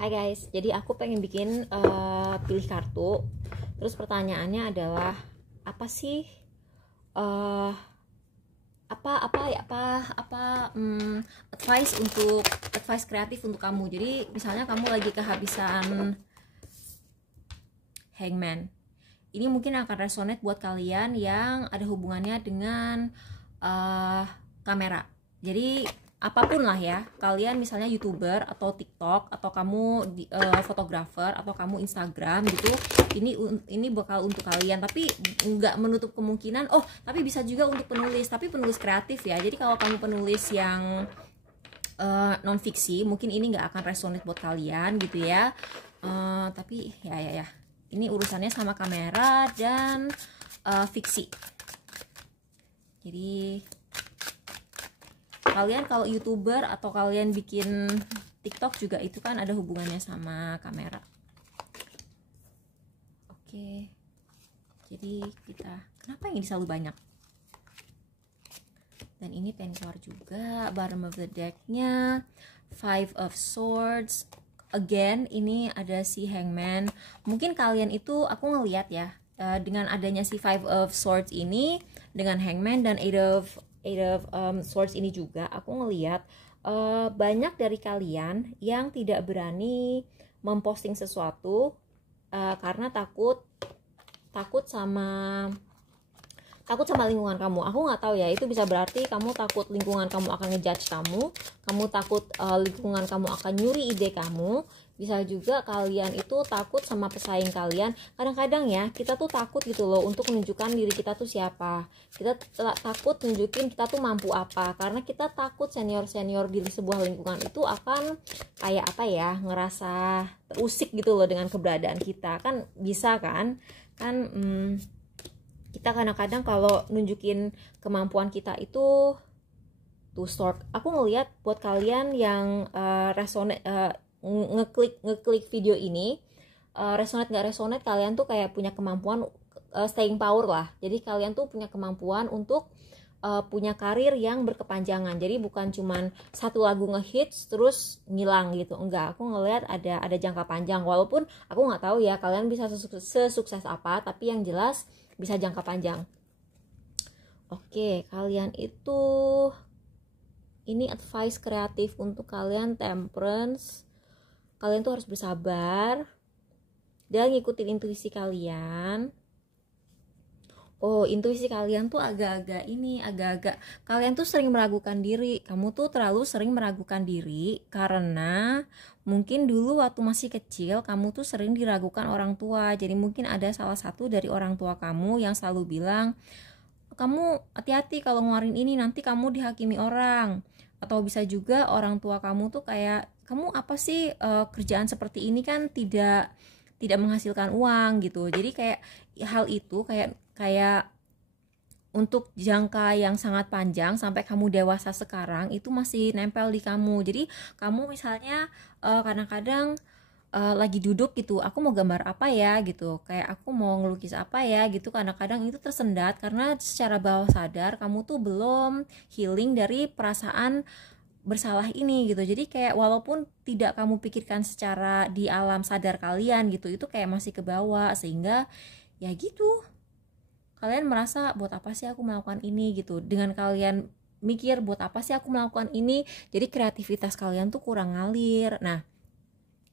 Hai guys, jadi aku pengen bikin pilih kartu. Terus pertanyaannya adalah apa sih eh, advice untuk advice kreatif untuk kamu. Jadi misalnya kamu lagi kehabisan hangman. Ini mungkin akan resonate buat kalian yang ada hubungannya dengan kamera. Jadi apapun lah ya, kalian misalnya YouTuber atau TikTok atau kamu fotografer atau kamu Instagram gitu, ini bakal untuk kalian, tapi nggak menutup kemungkinan tapi bisa juga untuk penulis, tapi penulis kreatif ya. Jadi kalau kamu penulis yang non fiksi, mungkin ini nggak akan resonate buat kalian gitu ya. Tapi ya ini urusannya sama kamera dan fiksi. Jadi kalian kalau YouTuber atau kalian bikin TikTok juga itu kan ada hubungannya sama kamera. Oke. Jadi kenapa ini selalu banyak? Dan ini pengen keluar juga bottom of the deck-nya, Five of Swords. Again, ini ada si Hangman. Mungkin kalian itu, aku ngeliat ya, dengan adanya si Five of Swords ini, dengan Hangman dan Eight of Swords ini juga, aku ngeliat banyak dari kalian yang tidak berani memposting sesuatu karena takut sama lingkungan kamu. Aku nggak tahu ya, itu bisa berarti kamu takut lingkungan kamu akan ngejudge kamu takut lingkungan kamu akan nyuri ide kamu. Bisa juga kalian itu takut sama pesaing kalian. Kadang-kadang ya, kita tuh takut gitu loh untuk menunjukkan diri kita tuh siapa. Kita takut nunjukin kita tuh mampu apa, karena kita takut senior-senior di sebuah lingkungan itu akan kayak ngerasa terusik gitu loh dengan keberadaan kita. Kan bisa kan kita kadang-kadang kalau nunjukin kemampuan kita itu too short. Aku ngelihat buat kalian yang resonate ngeklik video ini, resonate nggak resonate, kalian tuh kayak punya kemampuan staying power lah. Jadi kalian tuh punya kemampuan untuk punya karir yang berkepanjangan. Jadi bukan cuman satu lagu ngehits terus ngilang gitu. Enggak, aku ngelihat ada jangka panjang. Walaupun aku nggak tahu ya kalian bisa sesukses apa, tapi yang jelas bisa jangka panjang. Oke, kalian itu ini advice kreatif untuk kalian Temperance. Kalian tuh harus bersabar dan ngikutin intuisi kalian. Intuisi kalian tuh agak-agak kalian tuh sering meragukan diri. Kamu tuh terlalu sering meragukan diri karena mungkin dulu waktu masih kecil kamu tuh sering diragukan orang tua. Jadi mungkin ada salah satu dari orang tua kamu yang selalu bilang, kamu hati-hati kalau ngeluarin ini, nanti kamu dihakimi orang. Atau bisa juga orang tua kamu tuh kayak, kamu apa sih kerjaan seperti ini kan tidak menghasilkan uang gitu. Jadi kayak hal itu kayak untuk jangka yang sangat panjang sampai kamu dewasa sekarang itu masih nempel di kamu. Jadi kamu misalnya kadang-kadang lagi duduk gitu, aku mau gambar apa ya gitu, kayak aku mau ngelukis apa ya gitu, kadang-kadang itu tersendat karena secara bawah sadar kamu tuh belum healing dari perasaan bersalah ini gitu. Jadi kayak walaupun tidak kamu pikirkan secara di alam sadar kalian gitu, itu kayak masih ke bawah, sehingga ya gitu kalian merasa buat apa sih aku melakukan ini gitu. Dengan kalian mikir buat apa sih aku melakukan ini, jadi kreativitas kalian tuh kurang ngalir. Nah,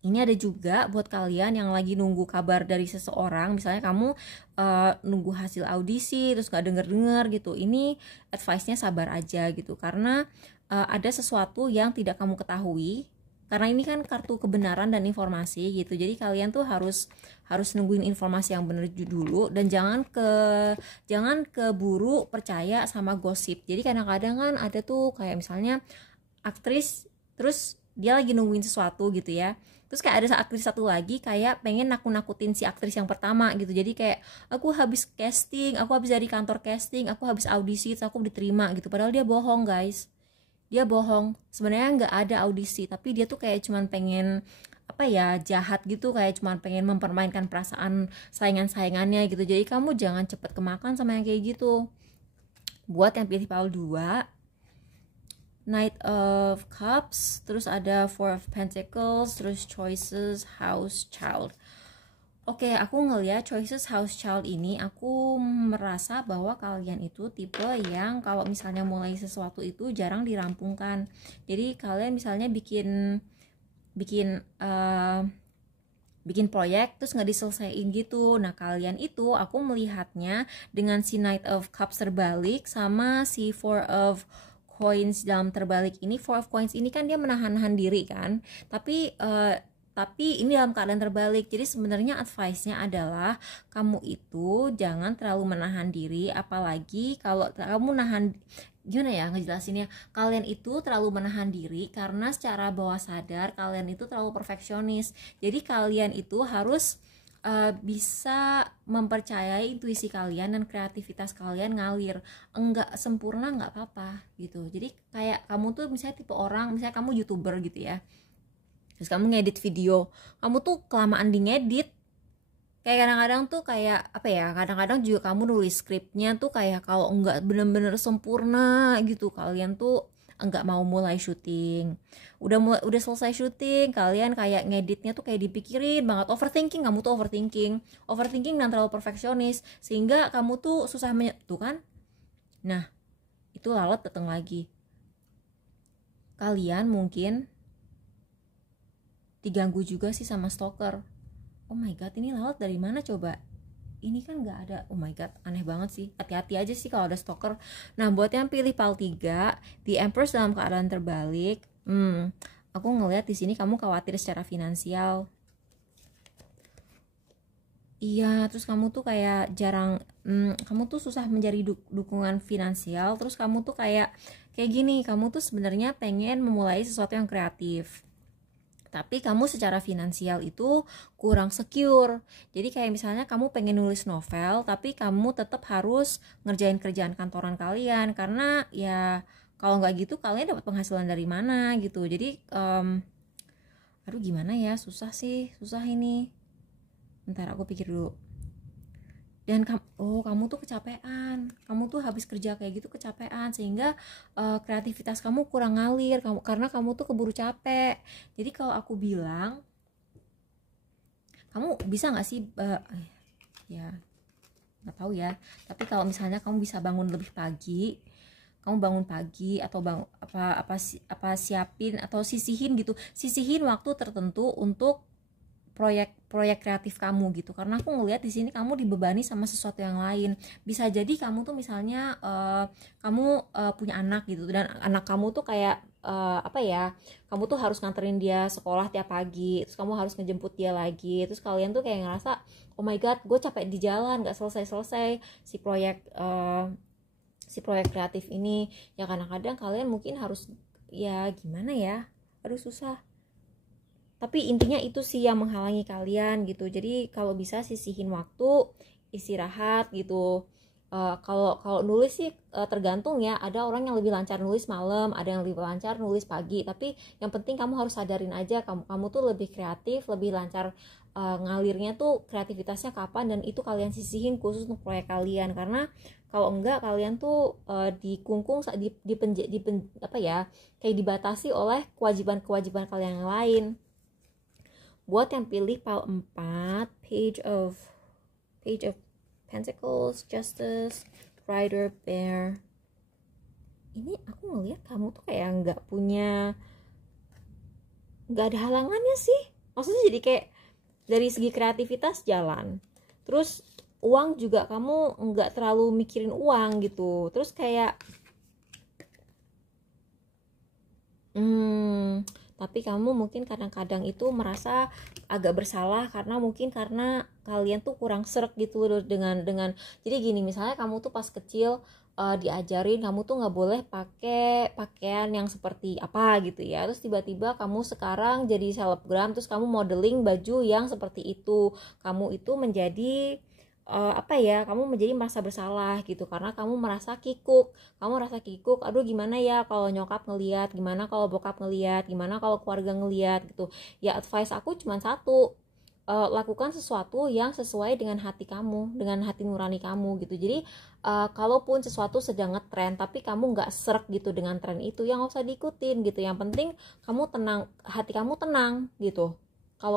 ini ada juga buat kalian yang lagi nunggu kabar dari seseorang. Misalnya kamu nunggu hasil audisi terus gak denger gitu. Ini advice-nya sabar aja gitu, karena ada sesuatu yang tidak kamu ketahui. Karena ini kan kartu kebenaran dan informasi gitu. Jadi kalian tuh harus nungguin informasi yang benar dulu, dan jangan keburu percaya sama gosip. Jadi kadang-kadang kan ada tuh kayak misalnya aktris terus dia lagi nungguin sesuatu gitu ya. Terus kayak ada aktris satu lagi kayak pengen nakut-nakutin si aktris yang pertama gitu. Jadi kayak aku habis casting, aku habis dari kantor casting, aku habis audisi, terus aku diterima gitu. Padahal dia bohong guys. Dia bohong. Sebenarnya nggak ada audisi, tapi dia tuh kayak cuman pengen jahat gitu, kayak cuman pengen mempermainkan perasaan saingan-saingannya gitu. Jadi kamu jangan cepet kemakan sama yang kayak gitu. Buat yang pilih Paul 2, Knight of Cups, terus ada Four of Pentacles, terus Choices, House, Child. Oke, aku ngeliat Choices, House, Child ini, aku merasa bahwa kalian itu tipe yang kalau misalnya mulai sesuatu itu jarang dirampungkan. Jadi kalian misalnya bikin proyek terus nggak diselesaiin gitu. Nah, kalian itu aku melihatnya dengan si Knight of Cups terbalik sama si Four of Coins dalam terbalik ini. Four of Coins ini kan dia menahan-nahan diri kan, tapi ini dalam keadaan terbalik. Jadi sebenarnya advice-nya adalah kamu itu jangan terlalu menahan diri, apalagi kalau kamu nahan, gimana ya ngejelasinnya, kalian itu terlalu menahan diri karena secara bawah sadar kalian itu terlalu perfeksionis. Jadi kalian itu harus bisa mempercayai intuisi kalian dan kreativitas kalian ngalir. Enggak sempurna nggak apa-apa gitu. Jadi kayak kamu tuh misalnya tipe orang, misalnya kamu YouTuber gitu ya, terus kamu ngedit video, kamu tuh kelamaan di ngedit, kayak kadang-kadang tuh kayak apa ya, kadang-kadang juga kamu nulis skripnya tuh kayak kalau enggak bener-bener sempurna gitu, kalian tuh enggak mau mulai syuting. Udah selesai syuting, kalian kayak ngeditnya tuh kayak dipikirin banget, overthinking, kamu tuh overthinking dan terlalu perfeksionis sehingga kamu tuh susah tuh kan. Nah, itu lalat datang lagi. Kalian mungkin diganggu juga sih sama stalker. Oh my god, ini lalat dari mana coba? Ini kan nggak ada. Oh my god, aneh banget sih. Hati-hati aja sih kalau ada stalker. Nah, buat yang pilih PAL 3, The Empress dalam keadaan terbalik, aku ngelihat di sini kamu khawatir secara finansial. Iya, terus kamu tuh kayak jarang, kamu tuh susah mencari dukungan finansial. Terus kamu tuh kayak gini, kamu tuh sebenarnya pengen memulai sesuatu yang kreatif, tapi kamu secara finansial itu kurang secure. Jadi kayak misalnya kamu pengen nulis novel, tapi kamu tetap harus ngerjain kerjaan kantoran kalian, karena ya kalau nggak gitu kalian dapat penghasilan dari mana gitu. Jadi aduh gimana ya, susah ini. Bentar aku pikir dulu. Dan kamu tuh kecapean, kamu tuh habis kerja kayak gitu kecapean, sehingga kreativitas kamu kurang ngalir, karena kamu tuh keburu capek. Jadi kalau aku bilang, kamu bisa nggak sih ya nggak tahu ya, tapi kalau misalnya kamu bisa bangun lebih pagi, kamu bangun pagi atau siapin atau sisihin waktu tertentu untuk proyek kreatif kamu gitu, karena aku ngelihat di sini kamu dibebani sama sesuatu yang lain. Bisa jadi kamu tuh misalnya kamu punya anak gitu, dan anak kamu tuh kayak kamu tuh harus nganterin dia sekolah tiap pagi, terus kamu harus ngejemput dia lagi, terus kalian tuh kayak ngerasa oh my god, gue capek di jalan, nggak selesai si proyek kreatif ini. Ya kadang-kadang kalian mungkin harus, ya gimana ya, aduh susah. Tapi intinya itu sih yang menghalangi kalian gitu. Jadi kalau bisa sisihin waktu istirahat gitu. Kalau nulis sih tergantung ya. Ada orang yang lebih lancar nulis malam, ada yang lebih lancar nulis pagi. Tapi yang penting kamu harus sadarin aja, kamu tuh lebih kreatif, lebih lancar ngalirnya tuh kreativitasnya kapan, dan itu kalian sisihin khusus untuk proyek kalian. Karena kalau enggak kalian tuh dikungkung, kayak dibatasi oleh kewajiban kalian yang lain. Buat yang pilih PAL 4, Page of Pentacles, Justice, Rider, Bear. Ini aku ngeliat kamu tuh kayak nggak ada halangannya sih. Maksudnya jadi kayak dari segi kreativitas jalan. Terus uang juga kamu nggak terlalu mikirin uang gitu. Terus kayak tapi kamu mungkin kadang-kadang itu merasa agak bersalah karena kalian tuh kurang sreg gitu loh dengan jadi gini, misalnya kamu tuh pas kecil diajarin kamu tuh nggak boleh pakai pakaian yang seperti apa gitu ya, terus tiba-tiba kamu sekarang jadi selebgram, terus kamu modeling baju yang seperti itu, kamu itu menjadi kamu menjadi merasa bersalah gitu, karena kamu merasa kikuk, aduh gimana ya kalau nyokap ngeliat, gimana kalau bokap ngeliat, gimana kalau keluarga ngeliat gitu. Ya advice aku cuma satu, lakukan sesuatu yang sesuai dengan hati kamu, dengan hati nurani kamu gitu. Jadi kalaupun sesuatu sedang ngetren tapi kamu nggak srek gitu dengan tren itu, yang nggak usah diikutin gitu. Yang penting kamu tenang, hati kamu tenang gitu. Kalau